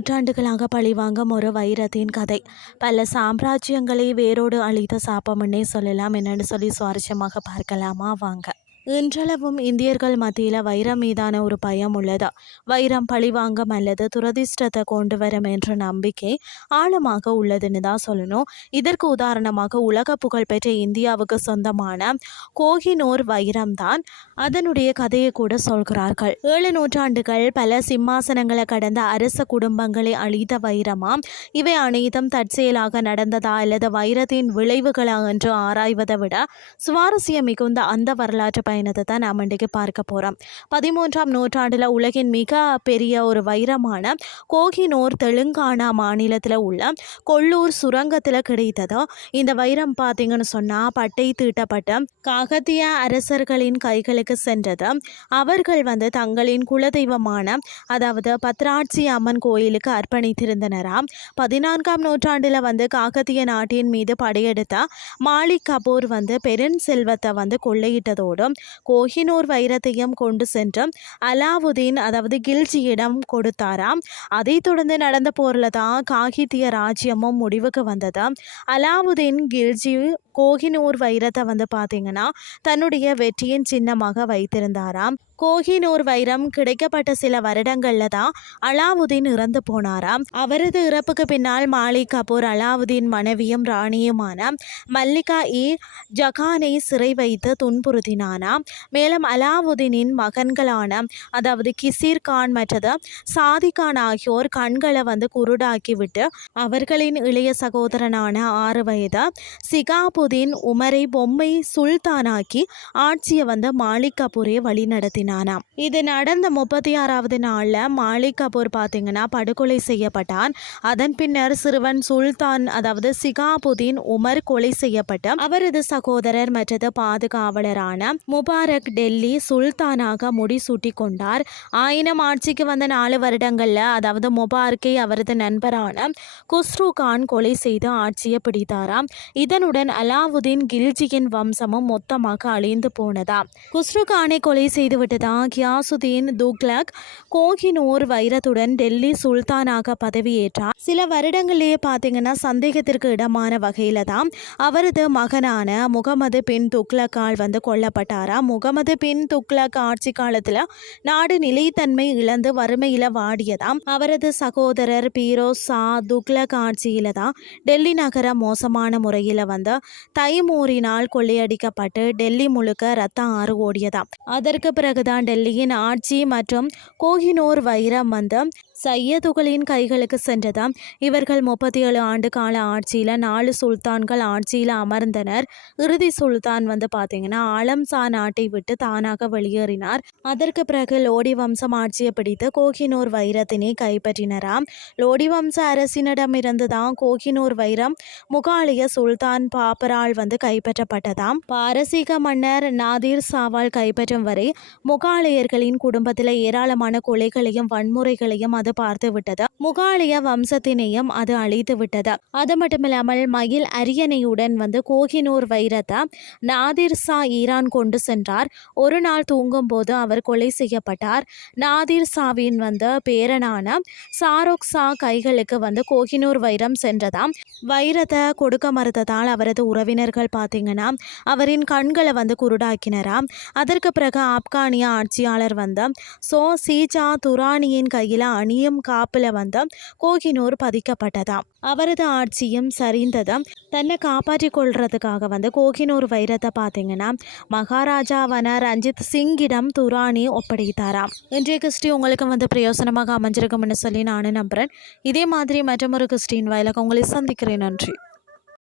நூற்றாண்டுகளாக பழிவாங்கும் ஒரு வைரத்தின் கதை. பல சாம்ராஜ்யங்களை வேரோடு அழித்த சாபம்னே சொல்லலாம். என்னன்னு சொல்லி சுவாரஸ்யமாக பார்க்கலாமா வாங்க. இன்றளவும் இந்தியர்கள் மத்தியில் வைரம் மீதான ஒரு பயம் உள்ளது. வைரம் பழிவாங்கம் அல்லது துரதிர்ஷ்டத்தை கொண்டு வரும் என்ற நம்பிக்கை ஆழமாக உள்ளதுன்னு தான் சொல்லணும். இதற்கு உதாரணமாக உலக புகழ்பெற்ற இந்தியாவுக்கு சொந்தமான கோஹினூர் வைரம் தான். அதனுடைய கதையை கூட சொல்கிறார்கள். 7 நூற்றாண்டுகள் பல சிம்மாசனங்களை கடந்த அரச குடும்பங்களை அழித்த வைரமாம். இவை அனைத்தும் தற்செயலாக நடந்ததா அல்லது வைரத்தின் விளைவுகளா என்று ஆராய்வதை விட சுவாரஸ்யம் மிகுந்த அந்த வரலாற்று பயணத்தை தான் நாம் இன்றைக்கு பார்க்க போகிறோம். 13ஆம் நூற்றாண்டில் உலகின் மிக பெரிய ஒரு வைரமான கோஹினூர் தெலுங்கானா மாநிலத்தில் உள்ள கொல்லூர் சுரங்கத்தில் கிடைத்தது. இந்த வைரம் பார்த்தீங்கன்னு சொன்னால் பட்டை தீட்டப்பட்ட காகத்திய அரசர்களின் கைகளுக்கு சென்றது. அவர்கள் தங்களின் குலதெய்வமான அதாவது பத்ராட்சி அம்மன் கோயிலுக்கு அர்ப்பணித்திருந்தனராம். 14ஆம் நூற்றாண்டில் காகத்திய நாட்டின் மீது படையெடுத்த மாலிக் கபூர் பெரும் செல்வத்தை கொள்ளையிட்டதோடு கோஹினூர் வைரத்தையும் கொண்டு சென்று அலாவுதீன் அதாவது கில்ஜியிடம் கொடுத்தாராம். அதை தொடர்ந்து நடந்த போரில் தான் காகித்திய ராஜ்யமும் முடிவுக்கு வந்தது. அலாவுதீன் கில்ஜி கோஹினூர் வைரத்தை பார்த்தீங்கன்னா தன்னுடைய வெற்றியின் சின்னமாக வைத்திருந்தாராம். கோஹினூர் வைரம் கிடைக்கப்பட்ட சில வருடங்கள்ல தான் அலாவுதீன் இறந்து போனாராம். அவரது இறப்புக்கு பின்னால் மாலிக் கபூர் அலாவுதீன் மனைவியும் ராணியுமான மல்லிகா ஜகானை சிறை வைத்து துன்புறுத்தினானாம். மேலும் அலாவுதீனின் மகன்களான அதாவது கிசிர் கான் மற்றது சாதி கான் ஆகியோர் கண்களை குருடாக்கி விட்டு அவர்களின் இளைய சகோதரனான 6 வயது சிகாபுதீன் உமரை பொம்மை சுல்தானாக்கி ஆட்சியை மாலிக் கபூரை வழி நடத்தினார். இது நடந்த 36வது நாள்ல மாலிக் கபூர் பார்த்தீங்கன்னா படுகொலை செய்யப்பட்டான். அதன் பின்னர் சிறுவன் சுல்தான் அதாவது சிகாபுதீன் உமர் கொலை செய்யப்பட்டு அவரது சகோதரர் மற்றது பாதுகாவலரான முபாரக் டெல்லி சுல்தானாக முடிசூட்டி கொண்டார். ஆயினும் ஆட்சிக்கு வந்த 4 வருடங்கள்ல அதாவது முபாரக்கை அவரது நண்பரான குஸ்ரு கான் கொலை செய்து ஆட்சியை பிடித்தாராம். இதனுடன் அலாவுதீன் கில்ஜியின் வம்சமும் மொத்தமாக அழிந்து போனதா. குஸ்ரு கானை கொலை செய்துவிட்டு கியாசுதீன் துக்லக் கோஹினூர் வைரத்துடன் டெல்லி சுல்தானாக பதவியேற்றார். சில வருடங்களிலேயே பார்த்தீங்கன்னா சந்தேகத்திற்கு இடமான வகையில தான் அவரது மகனான முகமது பின் துக்லக்கால் கொல்லப்பட்டாராம். முகமது பின் துக்லக் ஆட்சி காலத்தில் நாடு நிலைத்தன்மை இழந்து வறுமையில வாடியதாம். அவரது சகோதரர் பீரோஸ் ஷா துக்லக் ஆட்சியில தான் டெல்லி நகரம் மோசமான முறையில் தைமூரினால் கொள்ளையடிக்கப்பட்டு டெல்லி முழுக்க ரத்த ஆறு ஓடியதாம். அதற்கு பிறகுதான் டெல்லியின் ஆட்சி மற்றும் கோஹினூர் வைரம் சையதுகளின் கைகளுக்கு சென்றதாம். இவர்கள் 37 ஆண்டு கால ஆட்சியில் 4 சுல்தான்கள் ஆட்சியில் அமர்ந்தனர். இறுதி சுல்தான் பார்த்தீங்கன்னா ஆலம் ஷா நாட்டை விட்டு தானாக வெளியேறினார். அதற்கு பிறகு லோடி வம்சம் ஆட்சியை பிடித்து கோஹினூர் வைரத்தினை கைப்பற்றினராம். லோடி வம்ச அரசினிடமிருந்து தான் கோஹினூர் வைரம் முகாலிய சுல்தான் பாபரால் கைப்பற்றப்பட்டதாம். பாரசீக மன்னர் நாதிர் ஷாவால் கைப்பற்றும் வரை முகாலியர்களின் குடும்பத்தில் ஏராளமான கொலைகளையும் வன்முறைகளையும் அது பார்த்து விட்டது. முகாலிய வம்சத்தினையும் அது அழித்து விட்டது. அது மட்டுமில்லாமல் மயில் அரியணையுடன் கோஹினூர் வைரத்தை நாதிர் ஷா ஈரான் கொண்டு சென்றார். ஒரு நாள் தூங்கும் போது அவர் கொலை செய்யப்பட்டார். நாதிர் ஷாவின் பேரனான ஷாருக் ஷா கைகளுக்கு கோஹினூர் வைரம் சென்றதாம். வைரத்தை கொடுக்க மறுத்ததால் அவரது உறவினர்கள் பார்த்தீங்கன்னா அவரின் கண்களை குருடாக்கினராம். அதற்கு பிறகு ஆப்கானிய ஆட்சியாளர் சீஜா துரானியின் கையில் அணியும் காப்பில் கோஹினூர் பதிக்கப்பட்டதாம். அவரது ஆட்சியும் சரிந்ததும் தன்னை காப்பாற்றிக் கொள்றதுக்காக கோஹினூர் வைரத்தை பார்த்தீங்கன்னா மகாராஜாவான ரஞ்சித் சிங்கிடம் துரானி ஒப்படைத்தாராம். இன்றைய கிறிஸ்டி உங்களுக்கு பிரயோசனமாக அமைஞ்சிருக்கும்னு சொல்லி நானும் நம்புறேன். இதே மாதிரி மற்றொரு கிறிஸ்டின் வாயிலாக உங்களை சந்திக்கிறேன். நன்றி.